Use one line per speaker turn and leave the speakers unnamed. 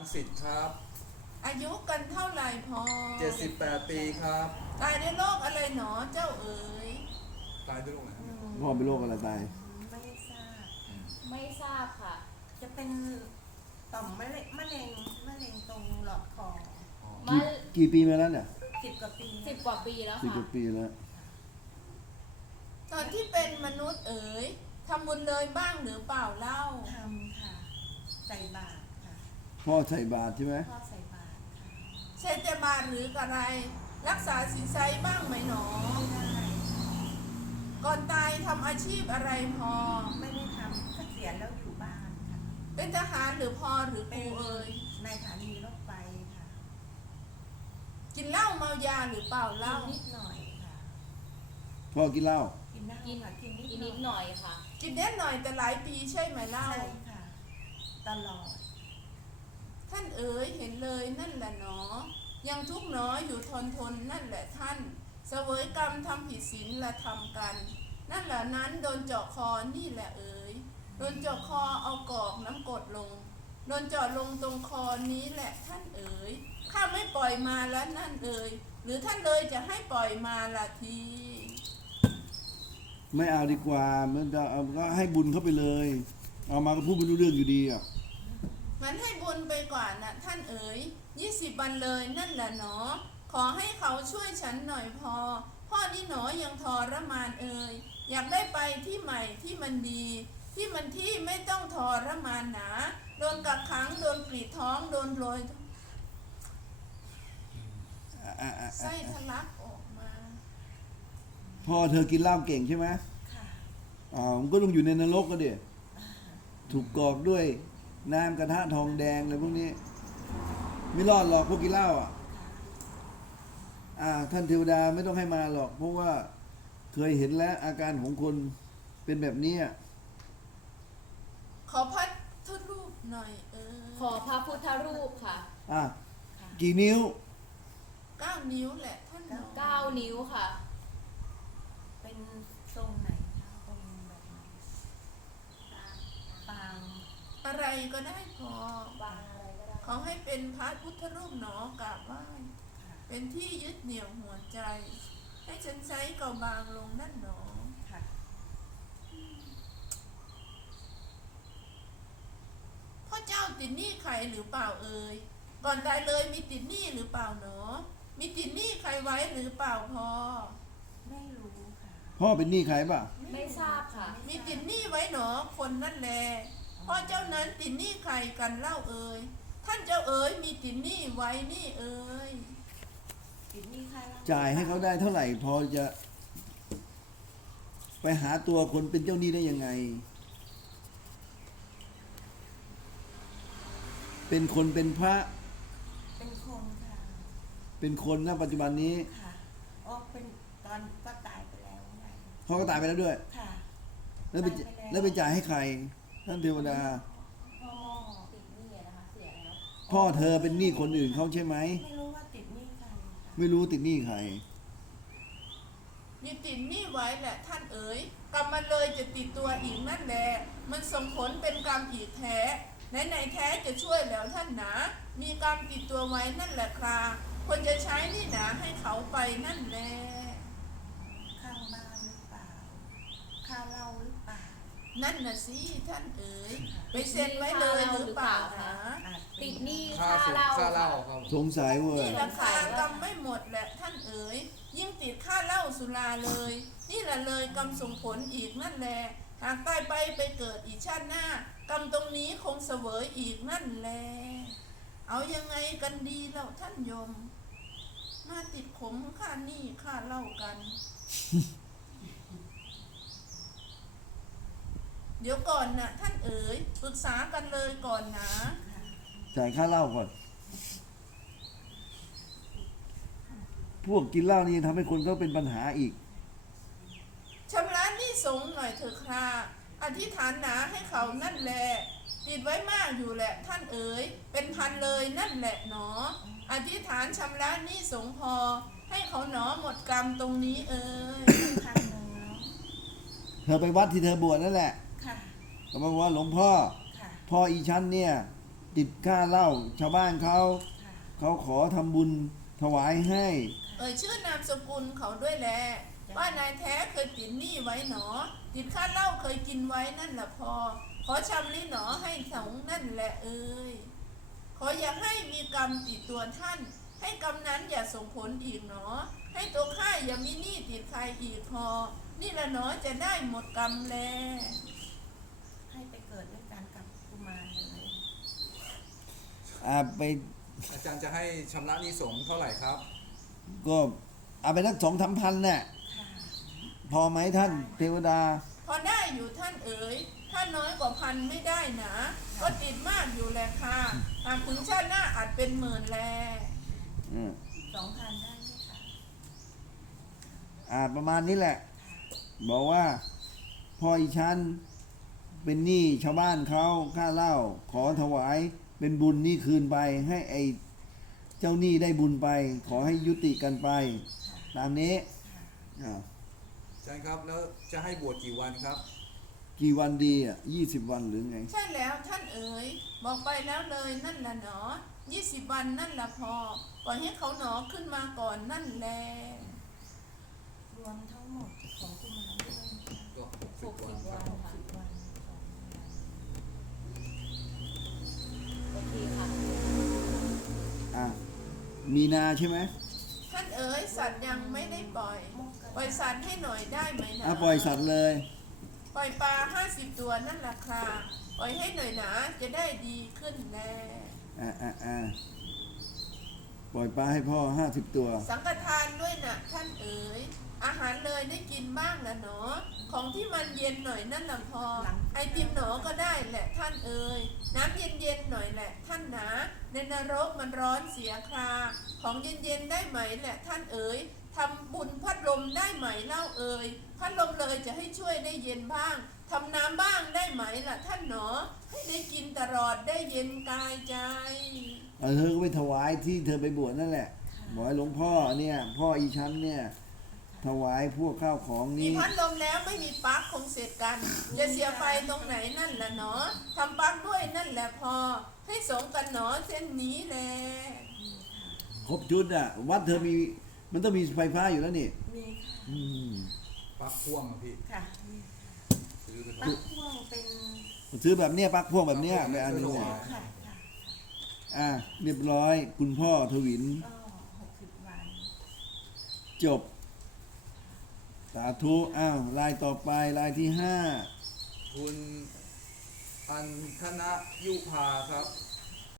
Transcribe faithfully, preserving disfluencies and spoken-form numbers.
สิทธิ์ครับ
อายุกันเท่าไหร่พอ
เจ็ดสิบแปดปีครับ
ตายในโรคอะไรหนอเจ้าเอ๋ย
ตายด้วยโรคอะไรครับ
พ่อเป็นโรคอะไรตาย
ไม่ทราบ
ไม่ทราบค่ะ
จะเป็นต่อมมะเร็งมะเร็งมะเร็งตรงหลอดคอ
อ๋อ
มา
กี่กี่ปีมาแล้วเนี่ย
สิบกว่าปี
สิบกว่าปีแล้ว
สิบก
ค่ะ
ว่าปีแล้ว
ตอนที่เป็นมนุษย์เอ๋ยทำบุญเลยบ้างหรือเปล่าเล่า
ทำค่ะ ใส่บาตรค่ะ
พ่อใส่บาตรใช่ไหม
พ่อใส่บาตรค่ะ
ใช่แต่บาทหรือกระไร รักษาศีลไซบ้างไหมหนอ
ไม่ได้ค่ะ
ก่อนตายทำอาชีพอะไรพอ
ไม่ได้ทำเกษียณแล้วอยู่บ้านค่ะ
เป็นทหารหรือพอหรือ
เป็
ปู
น
เอ๋ย
นายสถานีรถไฟค่ะ
กินเหล้าเมายาหรือเปล่า
กิ
เล่าน
นิดหน่อยค่ะ
พ่อกินเหล้า
กินได้
กิน
ค่ะกินนิด
กิน
ห
นิด
น่
ห
อย
น่อยค่ะ
กินเด็ดหน่อยแต่หลายปีใช่ไหมเล่า
ใช่ค่ะ ตลอด
ท่านเอ๋ยเห็นเลยนั่นแหละหนอ ยังทุกข์หนออยู่ทนทนนั่นแหละท่าน เสวยกรรมทำผิดศีลละทำกัน นั่นแหละนั้นโดนเจาะคอนี่แหละเอ๋ยโดนเจาะคอเอากอกน้ำกรดลง โดนเจาะลงตรงคอนี้แหละท่านเอ๋ยข้าไม่ปล่อยมาแล้วนั่นเอ๋ยหรือท่านเลยจะให้ปล่อยมาละที
ไม่เอาดีกว่ามันจะเอาก็ให้บุญเข้าไปเลย เอามาก็พูดไม่รู้เรื่องอยู่ดีอ่ะ
งั้นให้บุญไปก่อนนะท่านเอ๋ยยี่สิบวันเลยนั่นแหละหนอ ขอให้เขาช่วยฉันหน่อยพอ พ่อนี่หนอยังทรมานเอ่ยอยากได้ไปที่ใหม่ที่มันดี ที่มันที่ไม่ต้องทรมานหนา โดนกักขังโดนกรีดท้องโดนโรย
อ่ะอ่ะอ่ะ
ไส้ทะลักออกมา
พ่อเธอกินเหล้าเก่งใช่ไหม
ค่ะ
อ๋อมันก็ต้องอยู่ในนรกก็เดี๋ยถูกกรอกด้วยน้ำกระทะทองแดงอะไรพวกนี้ ไม่รอดหรอกพวกกินเหล้าอ่ะ
ค่ะ
อ่าท่านเทวดาไม่ต้องให้มาหรอก เพราะว่าเคยเห็นแล้วอาการของคนเป็นแบบนี้อ่ะ
ขอพัดทุรูปหน่อยเออ
ขอพระพุทธรูปค่ะ
อ่ะ
ค่ะ
กี่นิ้ว
เก้านิ้วแหละท่านหนอ
เก้านิ้วค่ะ
เป็นทรงไหนคะทรงแบบไหนปาง
อะไรก็ได้พอ
วางอะไรก็ได้
ขอให้เป็นพระพุทธรูปหนอกราบไหว้
ค่ะ
เป็นที่ยึดเหนี่ยวหัวใจ ให้ฉันใช้เกาบางลงนั่นหนอ
ค่ะ
พ่อเจ้าติดหนี้ใครหรือเปล่าเอ่ยก่อนตายเลยมีติดหนี้หรือเปล่าหนอ มีติดหนี้ใครไว้หรือเปล่าพอ
ไม่รู้ค่ะ
พ่อเป็นหนี้ใครป่ะ
ไม่ทราบค่ะ
มีติดหนี้ไว้หนอคนนั่นแลพ่อเจ้านั้นติดหนี้ใครกันเล่าเอ่ยท่านเจ้าเอ๋ยมีติดหนี้ไว้นี่เอ่ย
ติดหนี้ค่าเหล้
จ่ายให้เขาได้เท่าไหร่ พอจะ ไปหาตัวคนเป็นเจ้าหนี้ได้ยังไง เป็นคนเป็นพระ
เป็นคนค่ะ
เป็นคนนะปัจจุบันนี้
ค่ะอ๋อเป็นตอนก็ตายไปแล้วไง
พ่อก็ตายไปแล้วด้วย
ค่ะ
แล้วไป
ตายไปแล้ว
แล้วไปจ่ายให้ใคร ท่านเทวดา
พ่อ
ติดหนี้นะคะ เสียแล้ว
พ่อเธอเป็นหนี้คนอื่นเขาใช่ไหม
ไม่รู้ว่าติดหนี้ใครค่ะ
ไม่รู้ติดหนี้ใคร
มีติดหนี้ไว้แหละท่านเอ๋ยกรรมมันเลยจะติดตัวอีกนั่นแหละมันส่งผลเป็นกรรมอีกแท้ไหนไหนๆแท้จะช่วยแล้วท่านหนา มีกรรมติดตัวไว้นั่นแหละคราควรจะใช้หนี่หนาให้เขาไปนั่นแหละ
ข้างบ้านหรือเปล่าค่าเหล้าหรือเปล่า
นั่นน่ะสิท่านเอ๋ยไปเซ็นไว้เลยหรือเปล่านะ
อาจเป็
ติดหนี้
ค่า
ค่า
สุ
เหล้า
ค่าเหล้า
ค่ะ
ครับ
สงสัยเว้ย
นี่ราคากรรมไม่หมดแหละท่านเอ๋ยยิ่งติดค่าเหล้าสุราเลย นี่แหละเลยกรรมส่งผลอีกนั่นแหละหากตายไปไปเกิดอีกชาติหน้ากรรมตรงนี้คงเสวยอีกนั่นแหละเอายังไงกันดีเล่าท่านโยม มาติดขมค่าหนี้ค่าเหล้ากัน เดี๋ยวก่อนนะท่านเอ๋ยปรึกษากันเลยก่อนนะ
จ่ายค่าเหล้าก่อน พวกกินเหล้านี่ทำให้คนเขาเป็นปัญหาอีก
ชำระหนี้สงฆ์หน่อยเถอะคราอธิษฐานหนาให้เขานั่นแหละติดไว้มากอยู่แหละท่านเอ๋ยเป็นพันเลยนั่นแหละหนอ อธิษฐานชำระหนี้สงฆ์พอ ให้เขาหนอหมดกรรมตรงนี้เอ๋ย
ครั้งหนึ่งแล้ว
เธอไปวัดที่เธอบวชนั่นแหละ
ค่ะ
ก็บอกว่าหลวงพ่อ
ค่ะ
พ่ออีชั้นเนี่ยติดค่าเหล้าชาวบ้านเขา
ค่ะ
เขาขอทำบุญถวายให้
เอ่ยชื่อนามสกุลเขาด้วยแลว่านายแท้เคยติดหนี้ไว้หนอ ติดค่าเหล้าเคยกินไว้นั่นแหละพอ ขอชำลิหนอให้สงฆ์นั่นแหละเอ่ยขออย่าให้มีกรรมติดตัวท่าน ให้กรรมนั้นอย่าส่งผลอีกหนอ ให้ตัวข้าอย่ามีหนี้ติดใครอีกพอ นี่ละหนอจะได้หมดกรรมแล
ให้ไปเกิดด้วยกันกับกุมารเลย
อ่าไป
อาจารย์จะให้ชำระหนี้สงฆ์เท่าไหร่ครับ
ก็เอาไปสักสองสามพันน่ะ
ค่ะ
พอไหมท่านเทวดา
พอได้อยู่ท่านเอ๋ย ถ้าน้อยกว่าพันไม่ได้นะ ก็ติดมากอยู่แหละค่ะหากถึงชาติหน้าอาจเป็นหมื่นแล
อืม
สองพันได้ไหมคะ
อ่าประมาณนี้แหละ บอกว่าพ่ออีฉันเป็นหนี้ชาวบ้านเขาค่าเหล้าขอถวายเป็นบุญนี่คืนไป ให้ไอเจ้าหนี้ได้บุญไป ขอให้ยุติกันไป ตามนี้อ่า
อาจารย์ครับแล้วจะให้บวชกี่วันครับ
กี่วันดีอ่ะยี่สิบวันหรือไง
ใช่แล้วท่านเอ๋ย บอกไปแล้วเลยนั่นละหนอยี่สิบวันนั่นละพอ ปล่อยให้เขาหนอขึ้นมาก่อนนั่นแล
รวมทั้งหมดของกุมารด้วยนะคะ
ก็หก
ห
สิบ
ก
วั
สิ
น
บ
ค
วั
รับ
นค่ะ
สิบวันของกุมาร
โอเคค่ะ
อ่ะมีนาใช่ไหม
ท่านเอ๋ยสัตว์ยังไม่ได้ปล่อย
มกกะ
ปล่อยสัตว์ให้หน่อยได้ไหมนะ
อ่ะปล่อยสัตว์เลย
ปล่อยปลาห้าสิบตัวนั่นละค่ะปล่อยให้หน่อยหนาจะได้ดีขึ้นแล
อ่ะอ่ะอ่ะปล่อยปลาให้พ่อห้าสิบตัว
สังฆทานด้วยนะท่านเอ๋ย อาหารเลยได้กินบ้างละเนาะของที่มันเย็นหน่อยนั่นละพอ ไอติมหนอก็ได้แหละท่านเอ๋ย น้ำเย็นๆหน่อยแหละท่านหนา ในนรกมันร้อนเสียครา ของเย็นๆได้ไหมแหละท่านเอ๋ยทำบุญพัดลมได้ไหมเล่าเอ๋ยพัดลมเลยจะให้ช่วยได้เย็นบ้างทำน้ำบ้างได้ไหมล่ะท่านหนอ ให้ได้กินตลอดได้เย็นกายใจ
เออเธอก็ไปถวายที่เธอไปบวชนั่นแหละบอกให้หลวงพ่อเนี่ยพ่ออีชั้นเนี่ยถวายพวกข้าวของ
มี
นี้
พัดลมแล้วไม่มีปลั๊กคงเสร็จกัน จะเสียไฟตรงไหนนั่นแหละเนาะทำปลั๊กด้วยนั่นแหละพอ ให้สงกันเนาะเส้นนี้แหละ
ครบชุดอ่ะวัดเธอมีมันต้องมีไฟฟ้าอยู่แล้วนี่
มีค่ะ
อืม
ปลั๊กพ่วงอะพี่
ค่ะ
ซื้อไป
ปลั๊กพ่วงเป็น
ซื้อแบบเนี้ยปลั๊กพ่วงแบบเนี้ยไปอันนึง
ซื้อ
เนี่ย
ถวาย
ค่ะค่ะ
อ่ะเรียบร้อย คุณพ่อทวิน
ก็หกสิบวัน
จบ สาธุอ้าวลายต่อไปลายที่ห้า
คุณอันคณะยุพาครับ